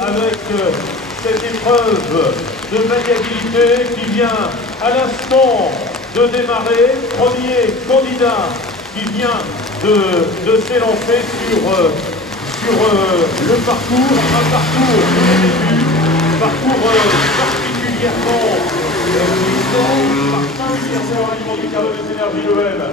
avec cette épreuve de maniabilité qui vient à l'instant de démarrer. Premier candidat qui vient de s'élancer sur le parcours, un parcours, vous l'avez vu, parcours particulièrement puissant, particulièrement aliment du carreau des énergies nouvelles.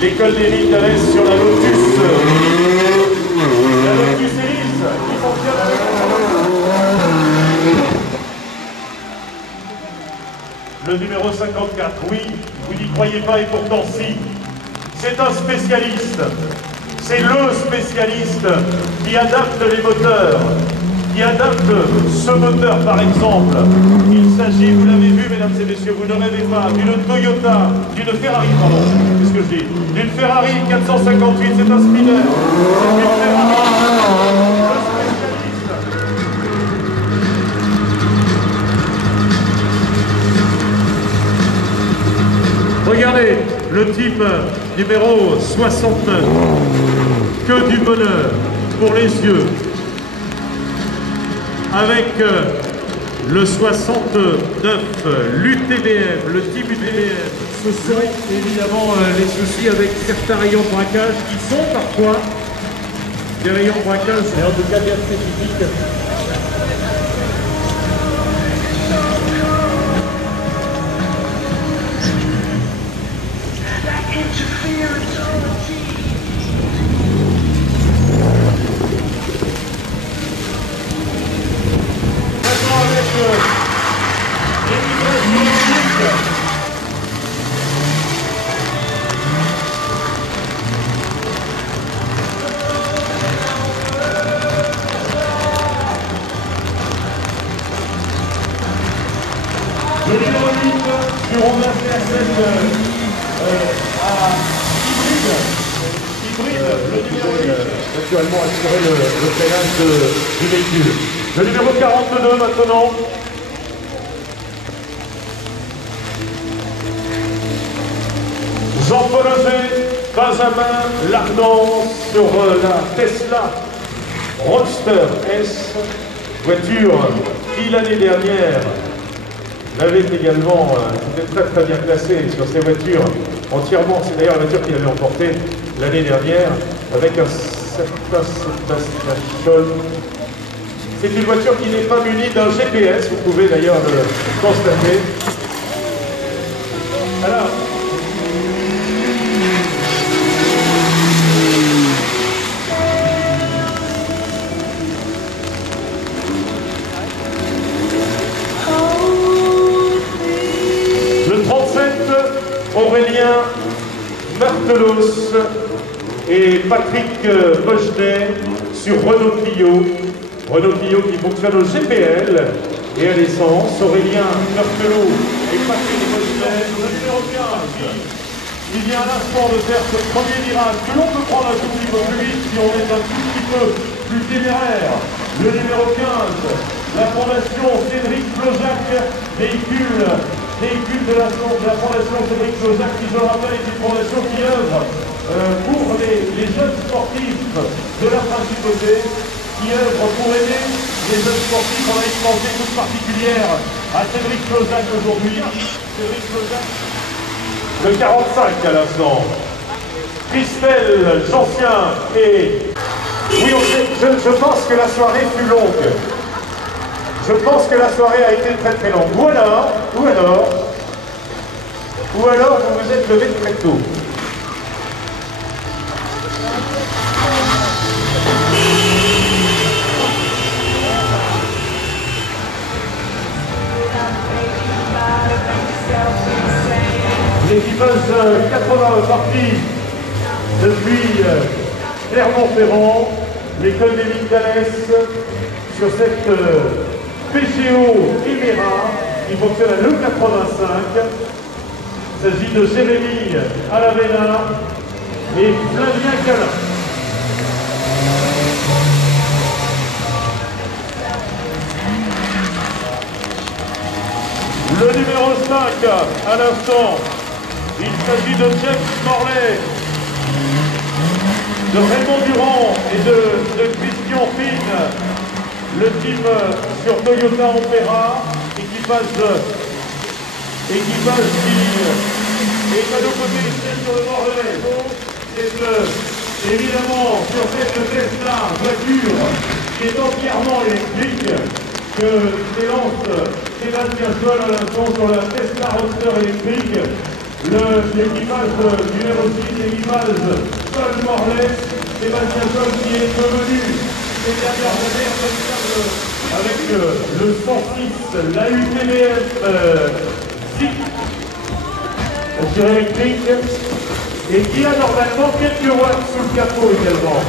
L'école des villes d'Alès sur la Lotus. La Lotus Elise qui fonctionne avec le numéro 54. Oui, vous n'y croyez pas et pourtant si. C'est un spécialiste. C'est le spécialiste qui adapte les moteurs. Qui adapte ce moteur par exemple. Il s'agit, vous l'avez vu mesdames et messieurs, vous ne rêvez pas, d'une Toyota, d'une Ferrari, pardon, qu'est-ce que je dis, d'une Ferrari 458, c'est un spinner, c'est une Ferrari, le spécialiste. Regardez, le team numéro 69, que du bonheur pour les yeux. Avec le 69, l'UTBM, le team UTBM. Ce sont évidemment les soucis avec certains rayons de braquage qui sont parfois des rayons de braquage, mais en tout cas bien spécifiques. Le numéro 8 sur Honda CSS hybride, le numéro 8. Naturellement assurer le freinage du véhicule. Le numéro 42 maintenant. Jean-Paul Osé, Benjamin Lardon sur la Tesla Roadster S, voiture qui l'année dernière l'avait également, c'était très bien classé sur ces voitures entièrement, c'est d'ailleurs la voiture qu'il avait emportée l'année dernière avec un certain Station. C'est une voiture qui n'est pas munie d'un GPS, vous pouvez d'ailleurs le constater. Alors, Aurélien Martelos et Patrick Bochenet sur Renault Clio. Renault Clio qui fonctionne au GPL et à l'essence. Aurélien Martelos et Patrick Bochenet, le numéro 15. Il vient à l'instant de faire ce premier virage que l'on peut prendre un tout petit peu plus vite si on est un tout petit peu plus téméraire. Le numéro 15, la fondation Cédric Clozac, véhicule de la fondation Cédric Clozac, qui je le rappelle est une fondation qui œuvre pour les jeunes sportifs de la principauté, qui œuvre pour aider les jeunes sportifs en une pensée toute particulière à Cédric Clozac aujourd'hui. Cédric Clozac, le 45 à l'instant. Christelle Jancien et... Oui, je pense que la soirée fut longue. Je pense que la soirée a été très longue. Ou alors, vous vous êtes levé très tôt. L'équipage 80 parti depuis Clermont-Ferrand, l'école des mines d'Alès, sur cette PGO Emera qui fonctionne à l'E85. Il s'agit de Jérémy Alavena et Flavien Calin. Le numéro 5 à l'instant, il s'agit de James Morley, de Raymond Durand et de Christian Fine. Le team sur Toyota Opera, équipage qui est à nos côtés ici sur le Morlaix. C'est évidemment sur cette Tesla voiture qui est entièrement électrique que s'élance Sébastien Scholl à l'instant sur la Tesla Roadster électrique. L'équipage numéro 6, l'équipage Scholl Morlaix, Sébastien Scholl qui est devenu ces dernières années responsable avec le 106, la UTVF 6 sur électrique et qui a normalement quelques watts sous le capot également.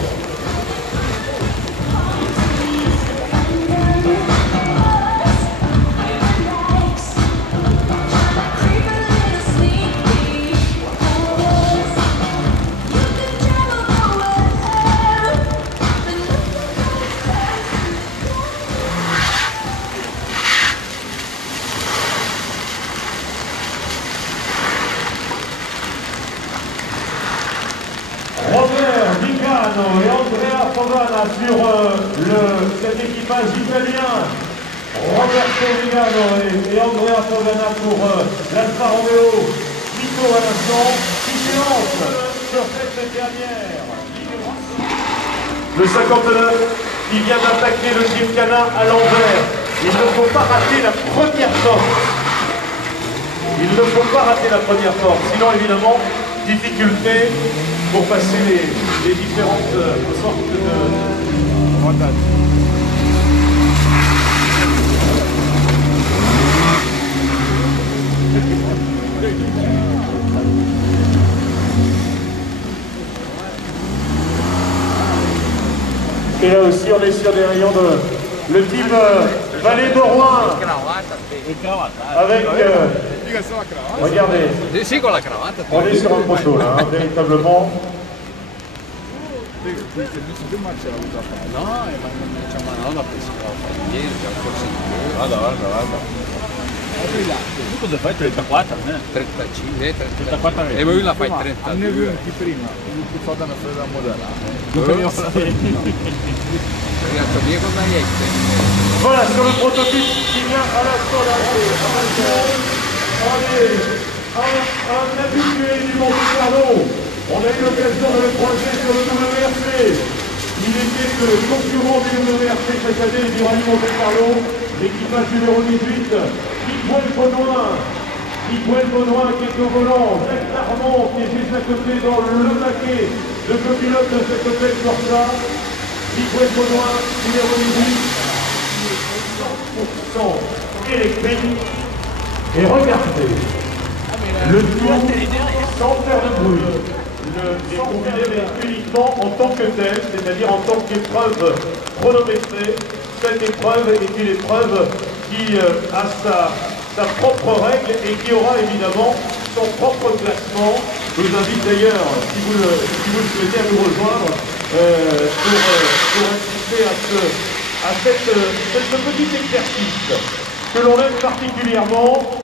Robert Vigano et Andrea Fogana sur cet équipage italien. Roberto Vigano et Andrea Fogana pour l'Alfa Romeo. Nico à l'instant qui s'élance sur cette dernière. Le 59 qui vient d'attaquer le Gymkhana à l'envers. Il ne faut pas rater la première porte. Il ne faut pas rater la première porte. Sinon évidemment, difficulté pour passer les différentes sortes de rotages. Et là aussi, on est sur des rayons de le team Vallée de Rouen avec regardez, on est sur un poteau là, hein, véritablement. Tu cosa fai? 34, né? 35, 34 e lui la fai 30. Ne avevo anche prima, il fatto una strada modellata. Ragazzo mio con la Yette. Voilà sur le prototype qui vient à l'instant d'arriver. Un habitué du Monte-Carlo. On a eu l'occasion de le croiser sur le WRC. Il était le concurrent du WRC cette année du Rallye Monte-Carlo. L'équipage numéro 18, Miguel Baudouin. Miguel Baudouin qui est au volant. Jacques Darmon qui est juste à côté dans le paquet de copilote de cette Opel Corsa. Miguel Baudouin, numéro 18. 100% électrique. Et regardez, le tout sans faire de bruit. Le considéré uniquement en tant que tel, c'est-à-dire en tant qu'épreuve chronométrée. Cette épreuve est une épreuve qui a sa propre règle et qui aura évidemment son propre classement. Je vous invite d'ailleurs, si vous le souhaitez, à nous rejoindre pour assister à ce petit exercice que l'on aime particulièrement.